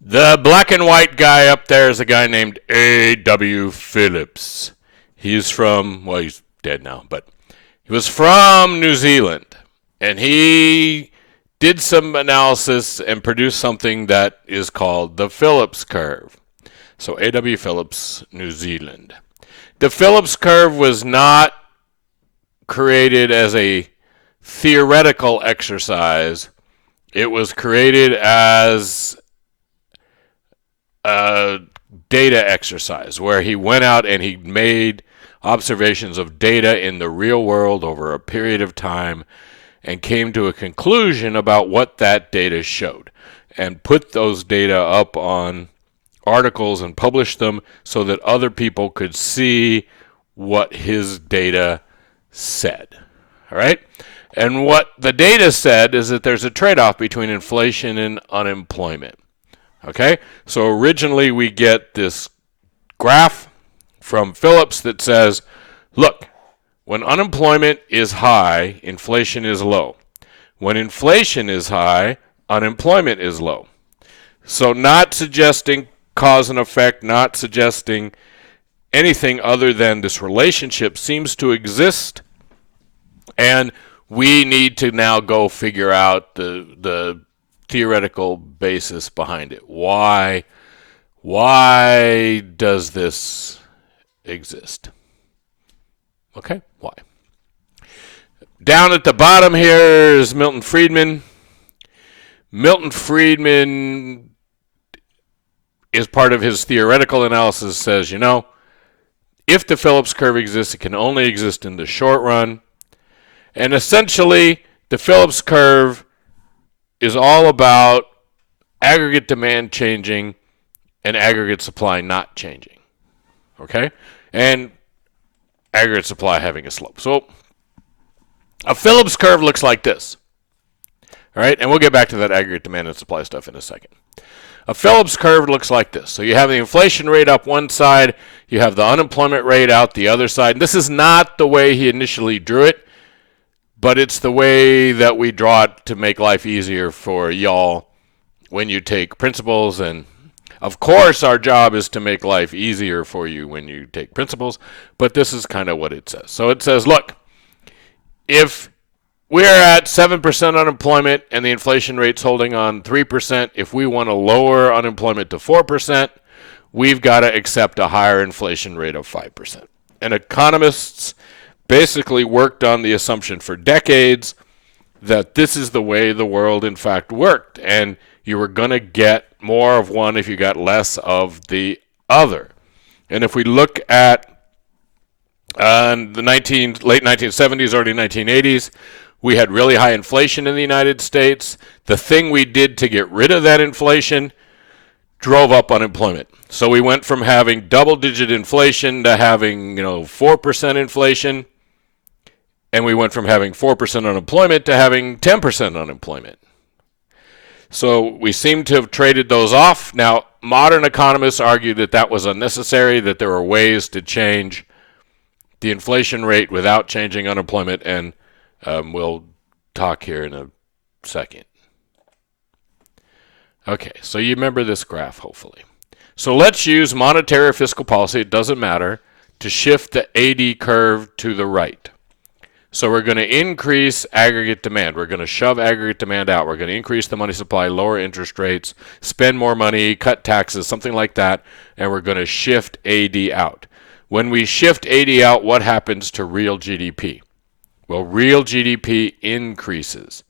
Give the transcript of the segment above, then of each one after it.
The black and white guy up there is a guy named A.W. Phillips. He's from, well, he's dead now, but he was from New Zealand. And he did some analysis and produced something that is called the Phillips curve. So A.W. Phillips, New Zealand. The Phillips curve was not created as a theoretical exercise. It was created as a data exercise where he went out and he made observations of data in the real world over a period of time and came to a conclusion about what that data showed and put those data up on articles and published them so that other people could see what his data said. All right? And what the data said is that there's a trade-off between inflation and unemployment. Okay? So originally we get this graph from Phillips that says, look, when unemployment is high, inflation is low. When inflation is high, unemployment is low. So not suggesting cause and effect, not suggesting anything other than this relationship seems to exist, and we need to now go figure out the theoretical basis behind it. Why does this exist? Okay, why? Down at the bottom here is Milton Friedman. Milton Friedman is part of his theoretical analysis, says, if the Phillips curve exists, it can only exist in the short run. And essentially, the Phillips curve is all about aggregate demand changing and aggregate supply not changing. Okay? And aggregate supply having a slope. So a Phillips curve looks like this. All right? And we'll get back to that aggregate demand and supply stuff in a second. A Phillips curve looks like this. So you have the inflation rate up one side, you have the unemployment rate out the other side. And this is not the way he initially drew it, but it's the way that we draw it to make life easier for y'all when you take principles. And of course, our job is to make life easier for you when you take principles, but this is kind of what it says. So it says, look, if we're at 7% unemployment and the inflation rate's holding on 3%, if we want to lower unemployment to 4%, we've got to accept a higher inflation rate of 5%. And economists basically worked on the assumption for decades that this is the way the world in fact worked, and you were going to get more of one if you got less of the other. And if we look at the late 1970s, early 1980s, we had really high inflation in the United States. The thing we did to get rid of that inflation drove up unemployment. So we went from having double-digit inflation to having 4% inflation. And we went from having 4% unemployment to having 10% unemployment. So we seem to have traded those off. Now, modern economists argue that that was unnecessary, that there were ways to change the inflation rate without changing unemployment, and we'll talk here in a second. Okay, so you remember this graph, hopefully. So let's use monetary or fiscal policy, it doesn't matter, to shift the AD curve to the right. So we're going to increase aggregate demand. We're going to shove aggregate demand out. We're going to increase the money supply, lower interest rates, spend more money, cut taxes, something like that, and we're going to shift AD out. When we shift AD out, what happens to real GDP? Well, real GDP increases.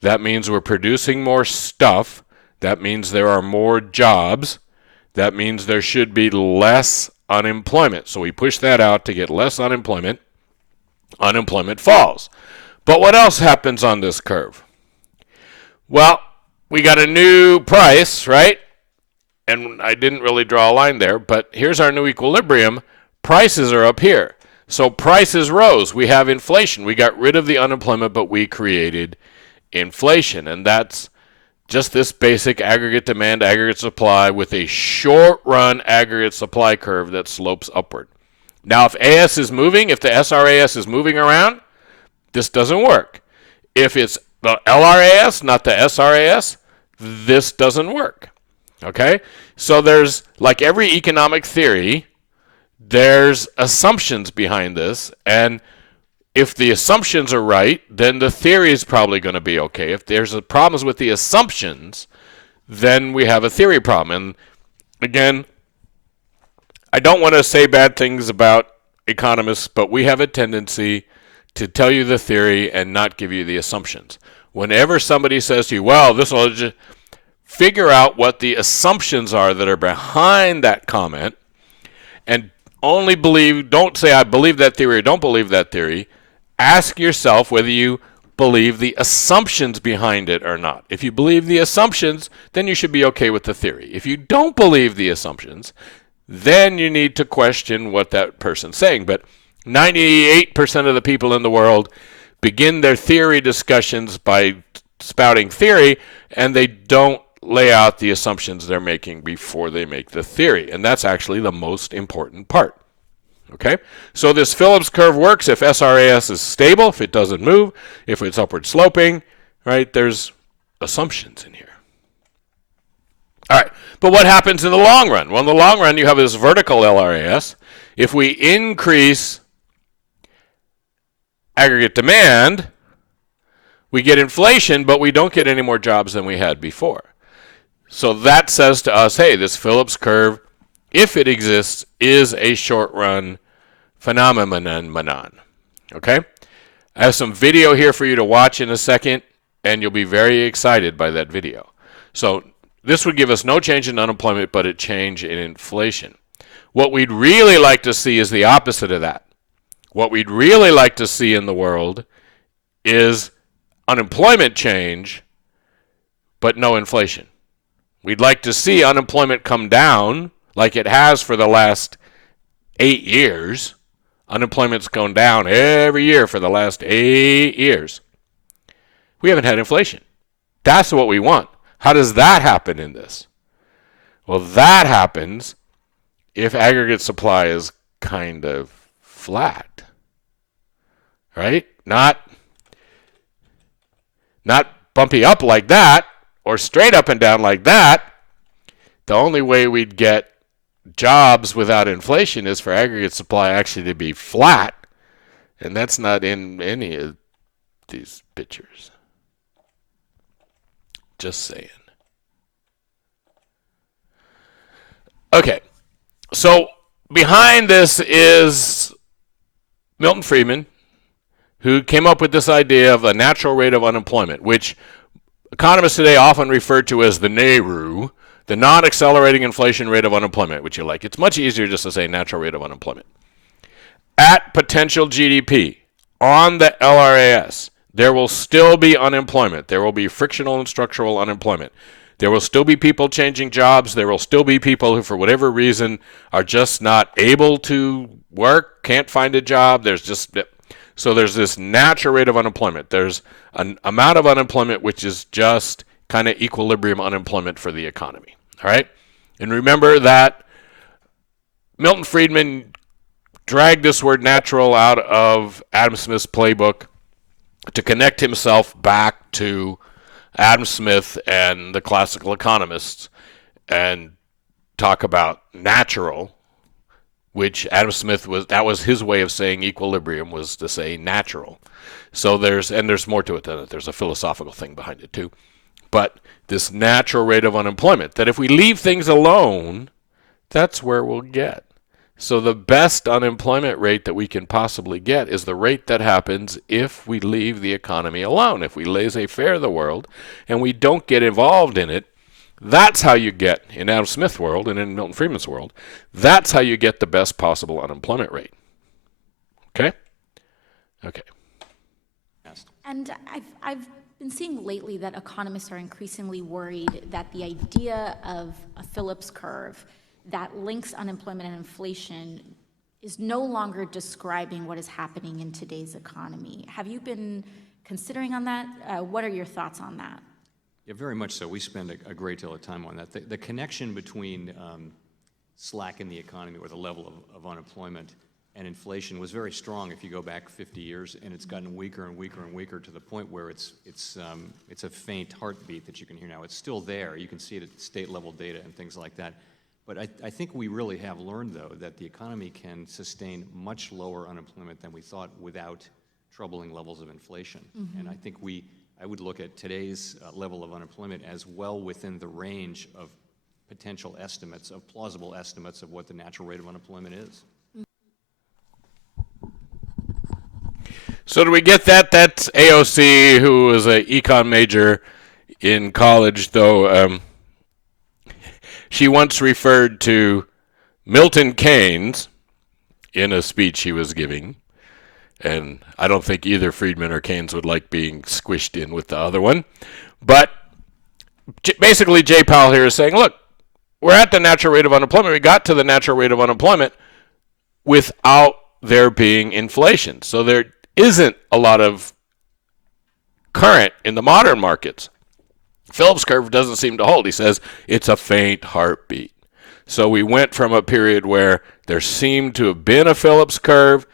That means we're producing more stuff. That means there are more jobs. That means there should be less unemployment. So we push that out to get less unemployment. Unemployment falls. But what else happens on this curve? Well, we got a new price, right? And I didn't really draw a line there, but here's our new equilibrium. Prices are up here. So prices rose. We have inflation. We got rid of the unemployment, but we created inflation. And that's just this basic aggregate demand, aggregate supply with a short-run aggregate supply curve that slopes upward. Now, if AS is moving, if the SRAS is moving around, this doesn't work. If it's the LRAS, not the SRAS, this doesn't work. Okay? So there's, like every economic theory, there's assumptions behind this, and if the assumptions are right, then the theory is probably going to be okay. If there's problems with the assumptions, then we have a theory problem. And again, I don't want to say bad things about economists, but we have a tendency to tell you the theory and not give you the assumptions. Whenever somebody says to you, well, this will just figure out what the assumptions are that are behind that comment, and only believe, don't say I believe that theory or don't believe that theory. Ask yourself whether you believe the assumptions behind it or not. If you believe the assumptions, then you should be okay with the theory. If you don't believe the assumptions, then you need to question what that person's saying. But 98% of the people in the world begin their theory discussions by spouting theory, and they don't lay out the assumptions they're making before they make the theory. And that's actually the most important part. Okay? So this Phillips curve works if SRAS is stable, if it doesn't move, if it's upward sloping, right? There's assumptions in here. All right, but what happens in the long run? Well, in the long run, you have this vertical LRAS. If we increase aggregate demand, we get inflation, but we don't get any more jobs than we had before. So that says to us, hey, this Phillips curve, if it exists, is a short-run phenomenon. Okay? I have some video here for you to watch in a second, and you'll be very excited by that video. So this would give us no change in unemployment, but a change in inflation. What we'd really like to see is the opposite of that. What we'd really like to see in the world is unemployment change, but no inflation. We'd like to see unemployment come down like it has for the last 8 years. Unemployment's gone down every year for the last 8 years. We haven't had inflation. That's what we want. How does that happen in this? Well, that happens if aggregate supply is kind of flat, right? Not bumpy up like that or straight up and down like that. The only way we'd get jobs without inflation is for aggregate supply actually to be flat, and that's not in any of these pictures. Just saying. Okay, so behind this is Milton Friedman, who came up with this idea of a natural rate of unemployment, which economists today often refer to as the NAIRU, the non-accelerating inflation rate of unemployment, which you like. It's much easier just to say natural rate of unemployment. At potential GDP, on the LRAS, there will still be unemployment. There will be frictional and structural unemployment. There will still be people changing jobs. There will still be people who, for whatever reason, are just not able to work, can't find a job. So there's this natural rate of unemployment. There's an amount of unemployment which is just kind of equilibrium unemployment for the economy. All right? And remember that Milton Friedman dragged this word natural out of Adam Smith's playbook to connect himself back to Adam Smith and the classical economists and talk about natural, which Adam Smith that was his way of saying equilibrium, was to say natural. So there's more to it than that. There's a philosophical thing behind it too. But this natural rate of unemployment, that if we leave things alone, that's where we'll get. So the best unemployment rate that we can possibly get is the rate that happens if we leave the economy alone, if we laissez-faire the world and we don't get involved in it. That's how you get, in Adam Smith's world and in Milton Friedman's world, that's how you get the best possible unemployment rate. Okay? Okay. And I've been seeing lately that economists are increasingly worried that the idea of a Phillips curve that links unemployment and inflation is no longer describing what is happening in today's economy. Have you been considering on that? What are your thoughts on that? Yeah, very much so. We spend a great deal of time on that. The connection between slack in the economy or the level of unemployment and inflation was very strong if you go back 50 years, and it's gotten weaker and weaker and weaker to the point where it's a faint heartbeat that you can hear now. It's still there. You can see it at state level data and things like that. But I think we really have learned, though, that the economy can sustain much lower unemployment than we thought without troubling levels of inflation. And I think I would look at today's level of unemployment as well within the range of potential estimates, of plausible estimates of what the natural rate of unemployment is. So do we get that? That's AOC, who was an econ major in college, though she once referred to Milton Keynes in a speech he was giving, and I don't think either Friedman or Keynes would like being squished in with the other one. But basically, Jay Powell here is saying, look, we're at the natural rate of unemployment. We got to the natural rate of unemployment without there being inflation. So there isn't a lot of current in the modern markets. Phillips curve doesn't seem to hold. He says it's a faint heartbeat. So we went from a period where there seemed to have been a Phillips curve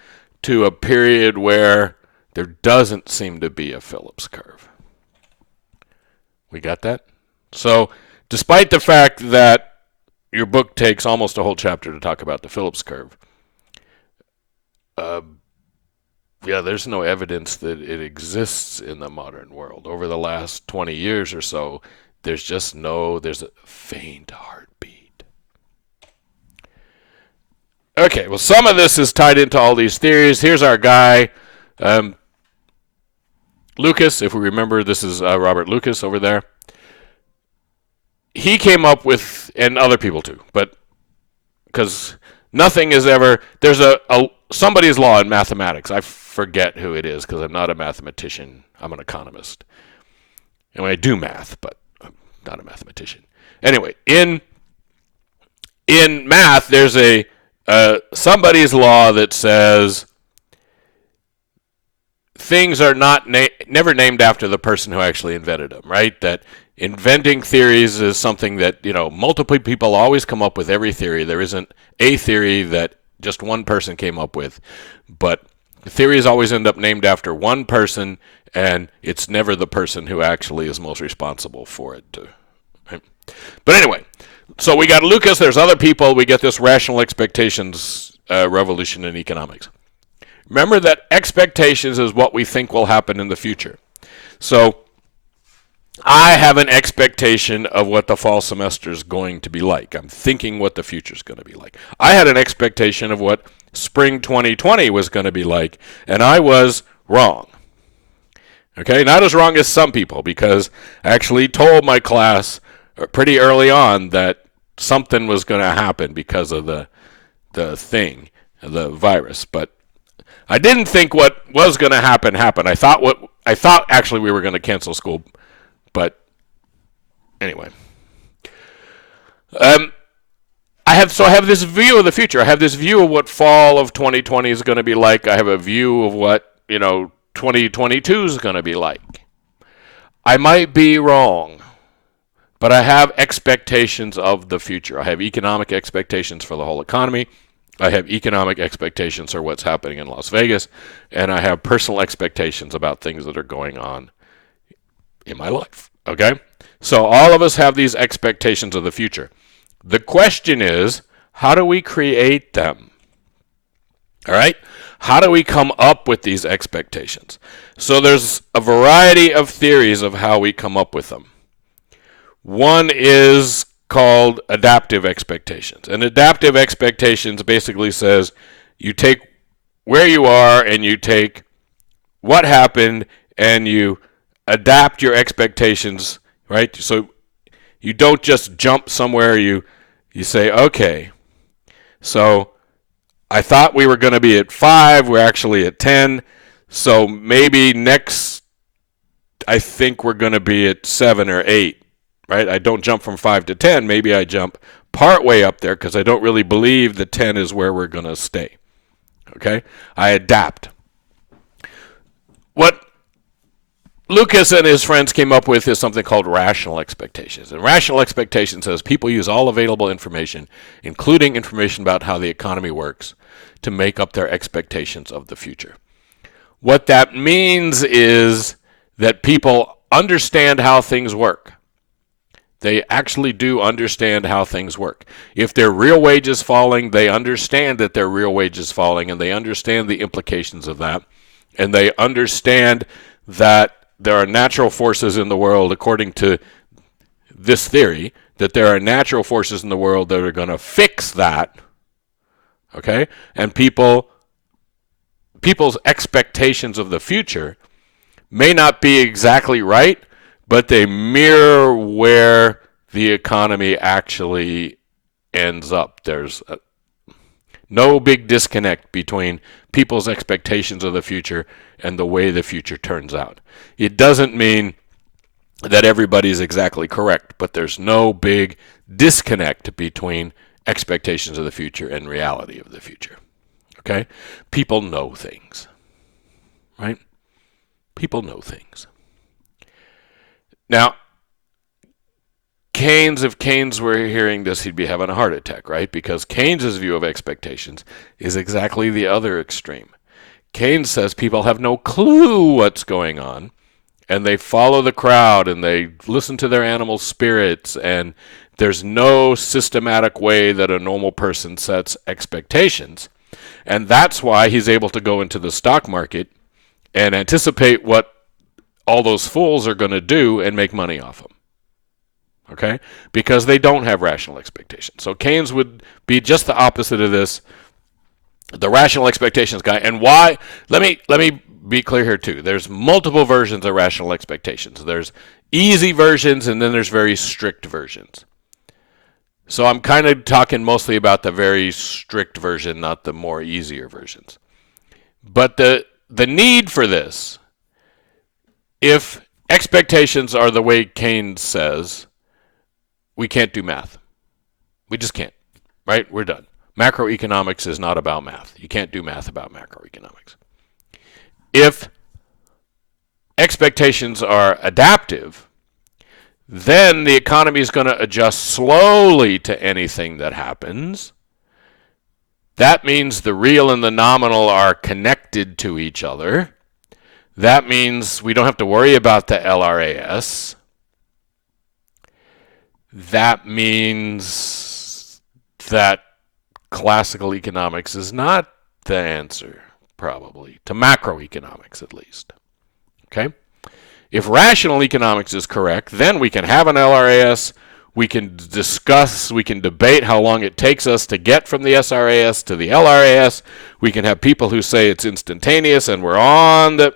to a period where there doesn't seem to be a Phillips curve. We got that? So despite the fact that your book takes almost a whole chapter to talk about the Phillips curve, there's no evidence that it exists in the modern world. Over the last 20 years or so, there's a faint heartbeat. Okay, well, some of this is tied into all these theories. Here's our guy, Lucas. If we remember, this is Robert Lucas over there. He came up with, and other people too, but because nothing is ever, there's somebody's law in mathematics. I forget who it is because I'm not a mathematician. I'm an economist. And I do math, but I'm not a mathematician. Anyway, in math, there's somebody's law that says things are never named after the person who actually invented them, right? That inventing theories is something that, multiple people always come up with every theory. There isn't a theory that just one person came up with, but theories always end up named after one person, and it's never the person who actually is most responsible for it. Right? But anyway, so we got Lucas, there's other people, we get this rational expectations revolution in economics. Remember that expectations is what we think will happen in the future. So I have an expectation of what the fall semester is going to be like. I'm thinking what the future is going to be like. I had an expectation of what spring 2020 was going to be like, and I was wrong. Okay, not as wrong as some people, because I actually told my class pretty early on that something was going to happen because of the virus. But I didn't think what was going to happen happened. I thought actually we were going to cancel school. But anyway, I have this view of the future. I have this view of what fall of 2020 is going to be like. I have a view of what 2022 is going to be like. I might be wrong, but I have expectations of the future. I have economic expectations for the whole economy. I have economic expectations for what's happening in Las Vegas, and I have personal expectations about things that are going on in my life. Okay? So all of us have these expectations of the future. The question is, how do we create them? All right? How do we come up with these expectations? So there's a variety of theories of how we come up with them. One is called adaptive expectations. And adaptive expectations basically says you take where you are and you take what happened and you adapt your expectations, right? So you don't just jump somewhere. You say, okay, so I thought we were going to be at 5. We're actually at 10. So maybe next, I think we're going to be at 7 or 8, right? I don't jump from 5 to 10. Maybe I jump part way up there because I don't really believe that 10 is where we're going to stay. Okay? I adapt. What Lucas and his friends came up with is something called rational expectations. And rational expectation says people use all available information, including information about how the economy works, to make up their expectations of the future. What that means is that people understand how things work. They actually do understand how things work. If their real wage is falling, they understand that their real wage is falling, and they understand the implications of that. And they understand that there are natural forces in the world, according to this theory, that there are natural forces in the world that are going to fix that. Okay? And people's expectations of the future may not be exactly right, but they mirror where the economy actually ends up. There's no big disconnect between people's expectations of the future and the way the future turns out. It doesn't mean that everybody's exactly correct, but there's no big disconnect between expectations of the future and reality of the future. Okay? People know things, right? People know things. Now, Keynes, if Keynes were hearing this, he'd be having a heart attack, right? Because Keynes's view of expectations is exactly the other extreme. Keynes says people have no clue what's going on, and they follow the crowd, and they listen to their animal spirits, and there's no systematic way that a normal person sets expectations. And that's why he's able to go into the stock market and anticipate what all those fools are going to do and make money off them. Okay? Because they don't have rational expectations. So Keynes would be just the opposite of this, the rational expectations guy. And why? Let me be clear here too. There's multiple versions of rational expectations. There's easy versions, and then there's very strict versions. So I'm kind of talking mostly about the very strict version, not the more easier versions. But the need for this, if expectations are the way Keynes says, we can't do math. We just can't, right? We're done. Macroeconomics is not about math. You can't do math about macroeconomics. If expectations are adaptive, then the economy is going to adjust slowly to anything that happens. That means the real and the nominal are connected to each other. That means we don't have to worry about the LRAS. That means that classical economics is not the answer, probably, to macroeconomics at least. Okay? If rational economics is correct, then we can have an LRAS, we can discuss, we can debate how long it takes us to get from the SRAS to the LRAS. We can have people who say it's instantaneous and we're on the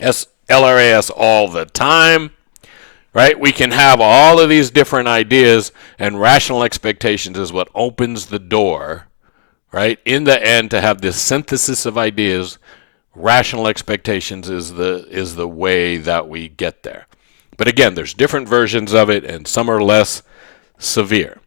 LRAS all the time. Right? We can have all of these different ideas, and rational expectations is what opens the door, right? In the end, to have this synthesis of ideas, rational expectations is the way that we get there. But again, there's different versions of it, and some are less severe.